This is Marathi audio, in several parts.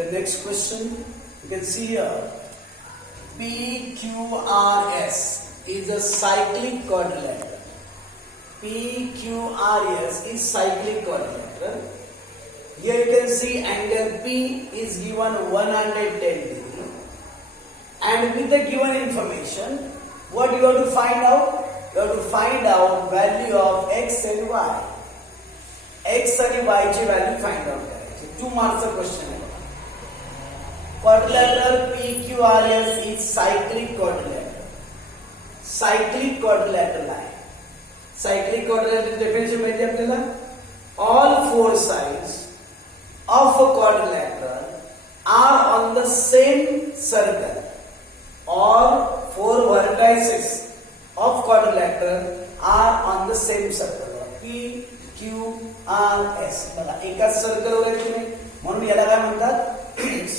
The next question you can see here, PQRS is a cyclic quadrilateral. PQRS is cyclic quadrilateral. Here you can see angle P is given 110 degree, and with the given information, what you have to find out? You have to find out value of x and y. X and y ची value find out करायची. 2 marks चा question आहे. Quadrilateral PQRS is cyclic quadrilateral. Cyclic quadrilateral आहे. Cyclic quadrilateral definition माहिती आपल्याला? All 4 sides of a quadrilateral are on the same circle. All 4 vertices of quadrilateral are on the same circle. P, Q, R, S. बघा एकाच सर्कल वर आहे तुम्ही, म्हणून याला काय म्हणतात?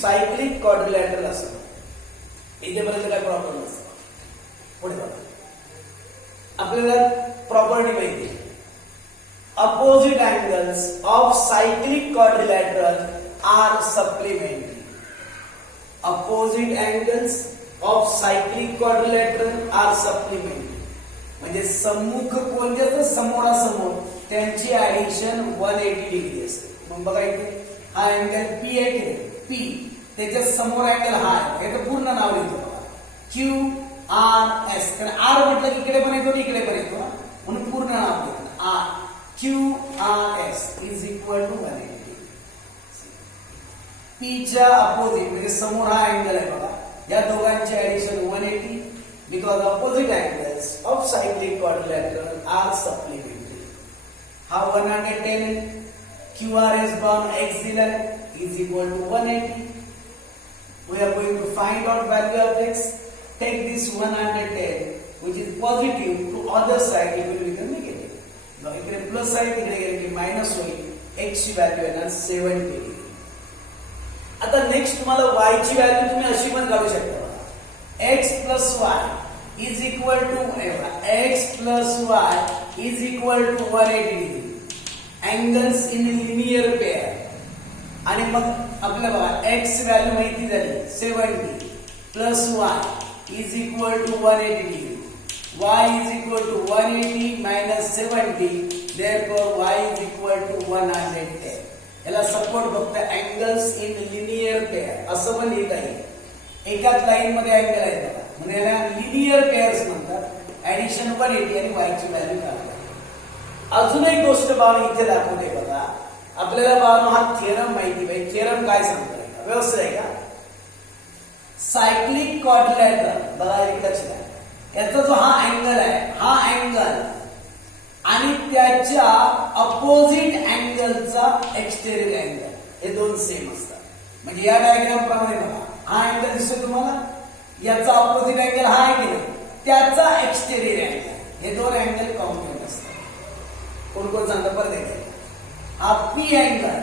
सायक्लिक क्वाड्रिलॅटरल असं. इथेपर्यंत काय प्रॉब्लेम नसतो. पुढे बघा, आपल्याला प्रॉपर्टी माहिती आहे. Opposite angles of cyclic quadrilateral are supplementary. Opposite angles of cyclic quadrilateral are supplementary. म्हणजे सम्मुख कोन ज्याचं समोरासमोर त्यांची ऍडिशन 180 डिग्री असते. मग बघा इथे हा अँगल P आहे की P, त्याच्या समोर अँगल हा आहे. हे तर पूर्ण नाव लिहितो बघा, QRS. कारण R म्हटलं की इकडे पण येतो इकडे पण येतो, म्हणून पूर्ण नाव लिहितो. QRS is equal to 180. P च्या अपोजिट म्हणजे समोर हा अँगल आहे बघा, या दोघांची addition 180 because opposite angles of cyclic quadrilateral are supplementary. हा 110 QRS bound x दिलाय is equal to 180. We are going to find out value of x. Take this 110 which is positive to other side, it will become negative. इकडे प्लस आहे, तिकडे गेले की मायनस होईल. x ची व्हॅल्यू येणार 70. आता नेक्स्ट तुम्हाला y ची व्हॅल्यू तुम्ही अशी पण काढू शकता. x plus y is equal to x plus y is equal to 180 degree. Angles in linear pair. आणि मग आपल्याला बघा x व्हॅल्यू माहिती झाली 70 plus y is equal to 180 degree. Y is equal to 180 minus 70, therefore y is equal to 110. याला सपोर्ट फक्त अँगल्स इन लिनियर पेअर असं पण लिहिता येईल. एकाच लाईन मध्ये अँगल आहे बघा, म्हणजे याला लिनियर पेअर्स म्हणतात. ऍडिशन 180 आणि y ची व्हॅल्यू काढतात. अजून एक गोष्ट बाळा इथे दाखवते बघा, आपल्याला बाळा हा थिअरम माहिती पाहिजे. थिअरम काय सांगतोय का? व्यवस्थित आहे का? सायक्लिक क्वाड्रिलॅटरल बघा एक लक्षात आहे, याचा जो हा अँगल आहे, हा अँगल आणि त्याच्या अपोजिट अँगलचा एक्सटेरियर अँगल हे दोन सेम असतात. म्हणजे या डायग्राम प्रमाणे बघा, हा अँगल दिसतो तुम्हाला, याचा अपोजिट अँगल हा आहे की नाही, त्याचा एक्सटेरियर अँगल, हे दोन अँगल कॉम्प्लिमेंट असतात. कोण कोण सांगतं परत एकदा, हा P अँगल,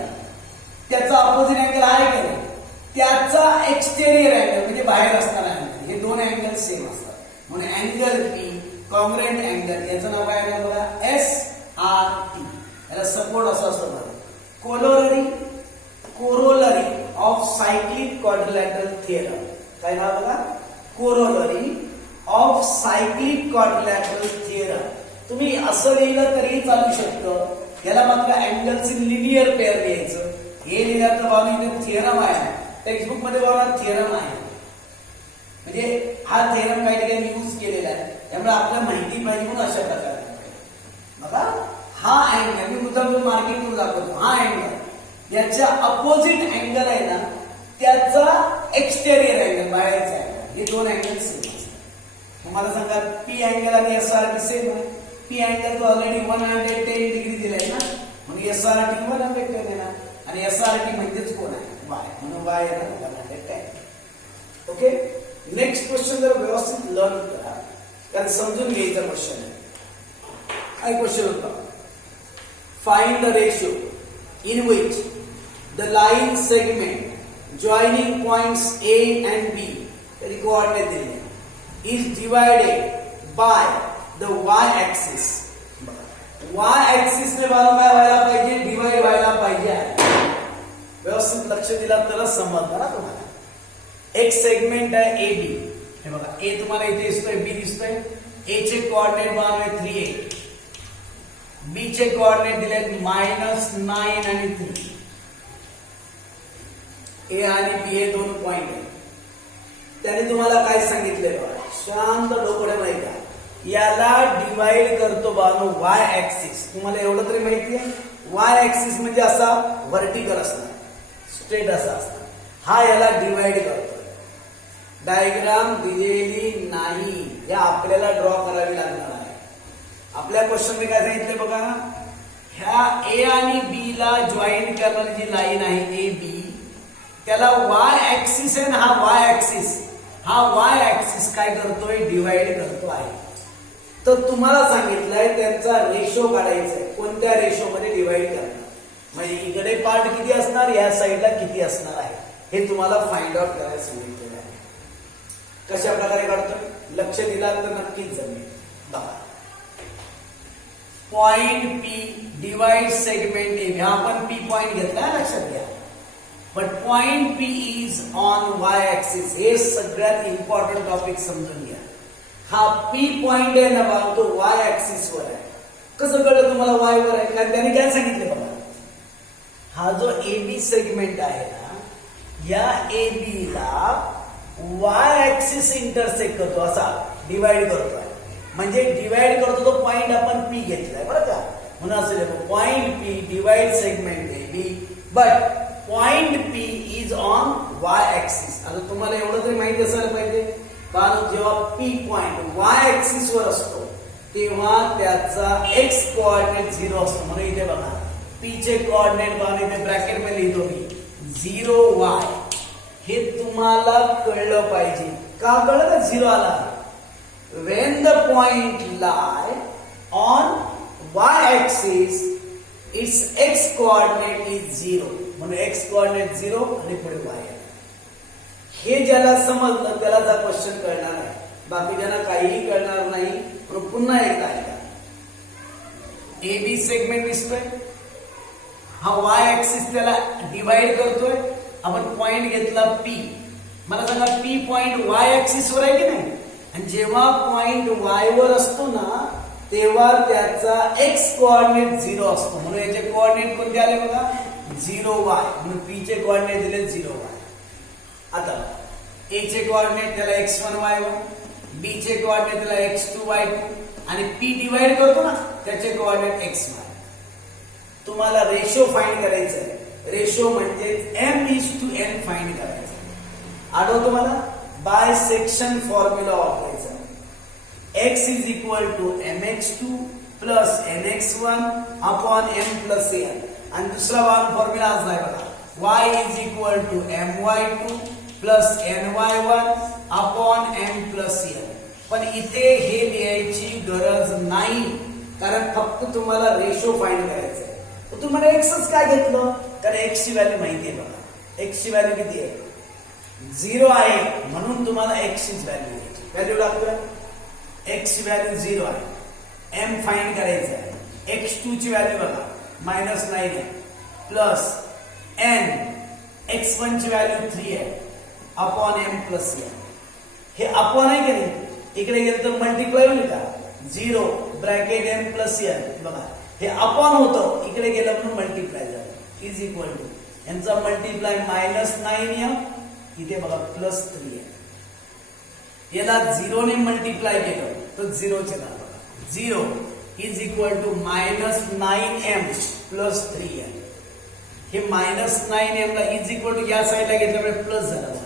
त्याचा अपोजिट अँगल आहे की नाही, त्याचा एक्सटेरियर अँगल म्हणजे बाहेर असणारा अँगल, हे दोन अँगल सेम असतात. म्हणून अँगल P कॉंग्रुएंट अँगल, याचं नाव काय आहे बघा, SRT. याला सपोर्ट असं असतं बघा, corollary of cyclic quadrilateral theorem. काय नाव बघा, corollary of cyclic quadrilateral theorem. तुम्ही असं लिहिलं तरी चालू शकतं. याला मात्र अँगल्स इन लिनियर पेअर लिहायचं. हे लिहिलं तर बाबा इथे थिअरम आहे, टेक्स्टबुक मध्ये बाबा थिअरम आहे. म्हणजे हा थिअरम काही ठिकाणी यूज केलेला आहे, त्यामुळे आपल्याला माहिती पाहिजे म्हणून अशा प्रकारे बघा. हा अँगल मी मुद्दाम मार्किंग करून दाखवतो. हा अँगल याच्या अपोजिट अँगल आहे ना, त्याचा एक्सटेरियर अँगल बाहेरचा अँगल, हे दोन अँगल सेम असतात. तुम्हाला सांगा P अँगल आणि SRT सेम आहे. P अँगल तो ऑलरेडी 110 डिग्री दिलाय ना, म्हणून SRT 110 देणार, आणि SRT म्हणजेच कोण आहे, y, म्हणून y येणार 110. ओके, नेक्स्ट क्वेश्चन जर व्यवस्थित लर्न करा, कारण समजून घ्यायचा क्वेश्चन आहे. काय क्वेश्चन होता, find the ratio in which the line segment joining points A and B, त्याची कोऑर्डिनेट दिले, is divided by the y axis. y axis ने काय व्हायला पाहिजे, डिवाइड व्हायला पाहिजे. व्यवस्थित लक्ष दिला तरच समजणार ना तुम्हाला. एक सेगमेंट आहे ए बी. हे बघा ए तुम्हाला इथे दिसतोय, बी दिसतोय. ए चे कोऑर्डिनेट बनवले 3 8, बी चे कोऑर्डिनेट दिले -9 आणि 3. ए आणि बी हे दोन पॉइंट आहेत. त्याने तुम्हाला काय सांगितलंय बघा, शांत डोकं नाही का, याला डिवाइड करतो बानो वाय ऍक्सिस. तुम्हाला एवढं तरी माहिती आहे, वाय ऍक्सिस म्हणजे असा व्हर्टिकल असणार, स्ट्रेट असा असणार. हा याला डिवाइड करतो. डायग्राम दिलेली नाही, या आपल्याला ड्रॉ करावी लागणार आहे. आपल्या क्वेश्चन काय सांगितले बघा, ह्या ए आणि बी ला जॉईन करणारी जी लाईन आहे ए बी, त्याला वाय ऍक्सिस आहे ना, हा वाय ऍक्सिस, हा वाय ऍक्सिस काय करतोय, डिवाइड करतो आहे. तर तुम्हाला सांगितलंय त्यांचा रेशो काढायचा आहे. कोणत्या रेशो मध्ये डिवाइड करणार, म्हणजे इकडे पार्ट किती असणार, या साईडला किती असणार आहे, हे तुम्हाला फाइंड आउट करायला सांगितलेलं आहे. कशा प्रकारे काढतोय, लक्ष दिला तर नक्कीच जमेल. बघा, पॉइंट पी डिवाइड सेगमेंट ए. हा आपण पी पॉइंट घेतला, लक्षात घ्या. But point P is on Y axis. हे सगळ्यात इम्पॉर्टंट टॉपिक समजून घ्या. हा पी पॉइंट आहे ना बघा, तो वाय ऍक्सिस वर आहे. कसं कळलं तुम्हाला वाय वर आहे, कारण त्याने काय सांगितले बघा, हा जो ए बी सेगमेंट आहे ना, या ए बी ला वाय ऍक्सिस इंटरसेक्ट करतो, असा डिवाइड करतोय. म्हणजे डिवाइड करतो तो पॉइंट आपण पी घेतलाय बरं का, म्हणून असं लिहितो point P divide segment A B, but point P is on Y axis. आता तुम्हाला एवढं तरी माहिती असायला पाहिजे, कारण जेव्हा पी पॉइंट वाय ऍक्सिस वर असतो तेव्हा त्याचा एक्स कोऑर्डिनेट 0 असतो. म्हणून इथे बघा, पी चे कोऑर्डिनेट बघा, इथे ब्रॅकेट मध्ये लिहितो मी 0y. हे तुम्हाला कळलं पाहिजे. का कळलं का 0 आला, when the point lie on y axis its x coordinate is 0. म्हणजे x coordinate 0 आणि पुढे y. हे ज्याला समजलं त्याला हा क्वेश्चन कळणार आहे, बाकी ज्यांना काहीही कळणार नाही. पुन्हा एकदा ऐका, ए बी सेगमेंट दिसतोय, हा वाय ऍक्सिस त्याला डिवाइड करतोय. आपण पॉइंट घेतला पी. मला सांगा, पी पॉइंट वाय ऍक्सिस वर आहे की नाही, आणि जेव्हा पॉइंट वाय वर असतो ना, तेव्हा त्याचा एक्स कोऑर्डिनेट 0 असतो. म्हणून याचे कोऑर्डिनेट कोणते आले बघा, 0y. म्हणून पी चे कोऑर्डिनेट दिले 0y. आता ए चे कोऑर्डिनेट त्याला x1 y1, बी चे कोऑर्डिनेट त्याला x2 y2, आणि पी डिवाइड करतो ना, त्याचे कोऑर्डिनेट xy. तुम्हाला रेशो फाइंड करायचं आहे. रेशो म्हणजे m:n फाइंड करायचं. आठवतो मला, बाय सेक्शन फॉर्म्युला वापरायचा. x is equal to mx2 plus nx1 upon m plus n. आणि दुसरा फॉर्म्युला आज आहे बघा, y is equal to my2 plus ny1 upon m plus n. पण इथे हे लिहायची गरज नाही, कारण फक्त तुम्हाला रेशो फाइंड करायचा आहे. तर तुम्हाला एक्सच काय घेतलं, कारण एक्स ची व्हॅल्यू माहिती आहे बघा. एक्स ची व्हॅल्यू किती आहे, 0 आहे, म्हणून तुम्हाला एक्स ची व्हॅल्यू घ्यायची. व्हॅल्यू टाकूया, एक्स ची व्हॅल्यू 0 आहे, एम फाइंड करायचं आहे. x2 ची व्हॅल्यू बघा -9 आहे, प्लस n, x1 ची व्हॅल्यू 3 आहे, अपॉन m प्लस n. हे अपॉन आहे की नाही, इकडे गेलं तर मल्टिप्लाय होईल का, 0 ब्रॅकेट m प्लस n. बघा, हे अपॉन होतं, इकडे गेलं म्हणून मल्टिप्लाय झालं, इज इक्वल टू यांचा मल्टिप्लाय -9m, इथे बघा प्लस 3 आहे. याला 0 ने मल्टिप्लाय केलं तर 0 चे नाव बघा, 0 is equal to -9m plus 3n. हे -9m ला इज इक्वल टू या साईडला घेतल्यामुळे प्लस झाला.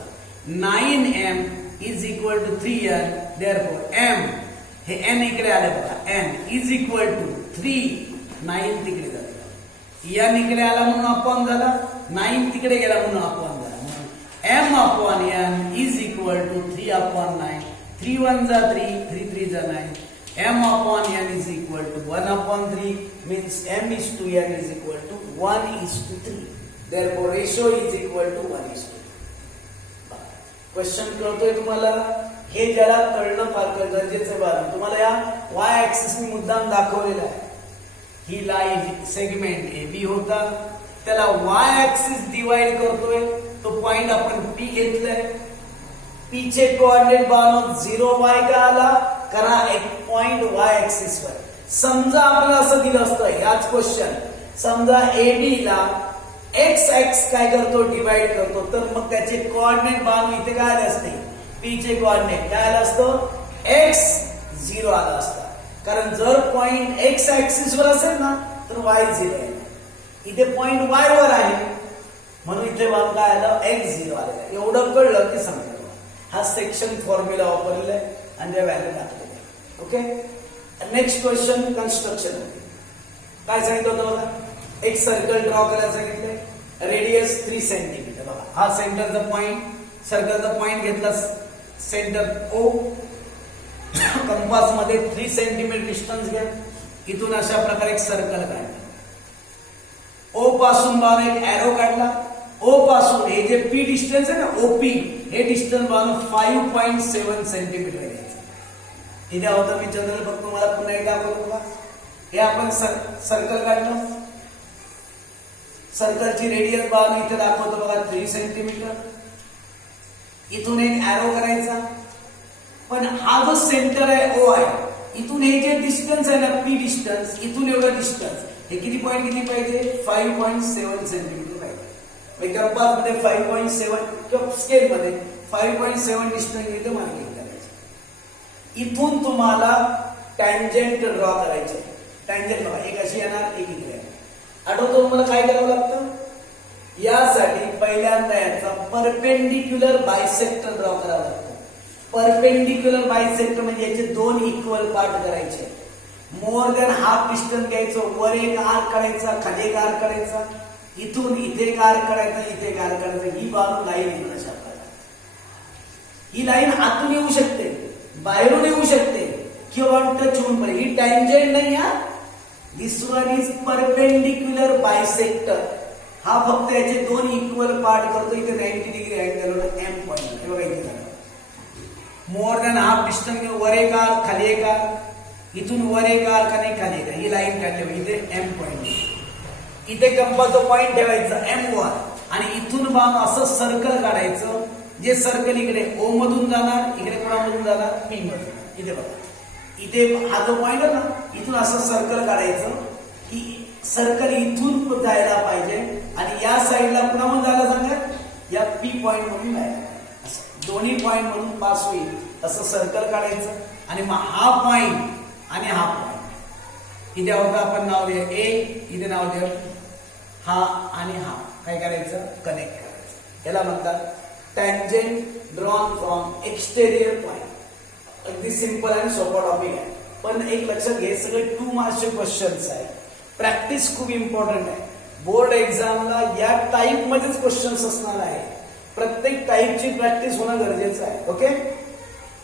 9m is equal to 3n, therefore m, हे n इकडे आले बघा, n इज इक्वल टू 3, 9 तिकडे झालं, n इकडे आला म्हणून अपॉन झाला, 9 तिकडे गेला म्हणून अपॉन झाला. m upon n is equal to 3 upon 9, 3 1 जा 3, 3 3 जा 9. m upon n is equal to 1 upon 3, means m is to n is equal to 1:3. Therefore ratio is equal to 1:3. Question कळतोय तुम्हाला, हे ज्याला कळणं फार गरजेचं आहे. तुम्हाला या y ऍक्सिस मी मुद्दाम दाखवलेला आहे. ही लाईन सेगमेंट ए बी होता, त्याला वाय ऍक्सिस डिवाइड करतोय. तो पॉइंट आपण पी घेतलाय. पी चे कोऑर्डिनेट बनवून 0y का आला कारण एक पॉइंट वाय ऍक्सिस वर. समजा आपल्याला असं दिलं असतं याच क्वेश्चन, समजा AB ला x x काय करतो डिवाइड करतो, तर मग त्याचे कोऑर्डिनेट बनवून इथे काय आले असते, पी चे कोऑर्डिनेट काय आलं असतं, x 0 आला असता. कारण जर पॉइंट x ऍक्सिस वर असेल ना तर y 0 आहे. इथे पॉइंट y वर आहे म्हणून इथे काय आलं x 0 आलेलं. एवढं कळलं की समजा हा सेक्शन फॉर्म्युला वापरलेला आहे आणि त्या व्हॅल्यू टाकलेल्या आहे. ओके. Next question construction. काय सांगितलं होतं बघा, एक सर्कल ड्रॉ करायला सांगितलंय. Radius 3 centimetre. बघा हा सेंटरचा पॉइंट, सर्कलचा पॉइंट घेतला सेंटर O. कंपास मध्ये 3 सेंटीमीटर डिस्टन्स घ्या. इथून अशा प्रकारे एक सर्कल काढला. O पासून बाण एक एरो काढला. O पासून हे जे P डिस्टन्स आहे ना OP, हे डिस्टन्स बाण 5.7 सेंटीमीटर घ्यायचं. इथे होतं मी जनरल फक्त तुम्हाला पुन्हा एकदा दाखवतो बघा. हे आपण सर्कल काढलं. सर्कलची रेडियस बाण इथे दाखवतो बघा 3 सेंटीमीटर. इथून एक एरो करायचा. पण हा जो सेंटर आहे O आहे, इथून हे जे डिस्टन्स आहे ना P डिस्टन्स, इथून एवढं डिस्टन्स, हे किती पॉइंट किती पाहिजे, 5.7 सेंटीमीटर पाहिजे. कंपास मध्ये 5.7 किंवा स्केल मध्ये 5.7 डिस्टन्स इथे मार्किंग करायचं. इथून तुम्हाला टँजेंट ड्रॉ करायचे. टँजेंट बघा एक अशी येणार, एक इकडे येणार. आठवतो तुम्हाला काय करावं लागतं, यासाठी पहिल्यांदा याचा परपेंडिक्युलर बायसेक्टर ड्रॉ करावा लागतो. परपेंडिक्युलर बायसेक्टर म्हणजे याचे 2 इक्वल पार्ट करायचे. मोर दॅन हाफ डिस्टन्स घ्यायचं. वर एक आर्क काढायचा, खाली एक आर्क काढायचा, इथून इथे एक आर्क काढायचा, इथे एक आर्क काढायचा. ही बाजू लाईन येईल अशा प्रकारे. ही लाईन आतून येऊ शकते, बाहेरून येऊ शकते किंवा टच होऊन पण. ही टँजेंट नाही हा. दिस वन इज परपेंडिक्युलर बायसेक्टर. हा फक्त याचे 2 इक्वल पार्ट करतो. इथे 90 डिग्री अँगल एम पॉइंट. हे बघा इथे झालं. मोर दॅन हाफ डिस्टन्स, वर एक आर्क, खाली एक आर्क, इथून वर एक आर्क आणि खाली एक. ही लाईन काढली इथे एम पॉइंट. इथे कंपासचा पॉइंट ठेवायचा M1 आणि इथून बाण असं सर्कल काढायचं. जे सर्कल इकडे O मधून जाणार, इकडे कोणामधून जाणार, P मधून. इथे बघा, इथे हा जो पॉइंट आहे ना, इथून असं सर्कल काढायचं की सर्कल इथून जायला पाहिजे आणि या साईडला कुणामधून जायला सांगा, या P पॉइंट मधून जायला. दोन्ही पॉइंट मधून पास होईल असं सर्कल काढायचं. आणि मग हा पॉइंट आणि हा पॉइंट इथे होता, आपण नाव द्या A, इथे नाव द्या हा आणि हा. काय करायचं, कनेक्ट करायचं. याला म्हणतात tangent drawn from exterior point. अगदी सिंपल आणि सोपा टॉपिक आहे, पण एक लक्षात घे, सगळे 2 मार्क्सचे क्वेश्चन्स आहेत. प्रॅक्टिस खूप इम्पॉर्टंट आहे. बोर्ड एक्झामला या टाईप मध्येच क्वेश्चन्स असणार आहे. प्रत्येक टाईपची प्रॅक्टिस होणं गरजेचं आहे. ओके.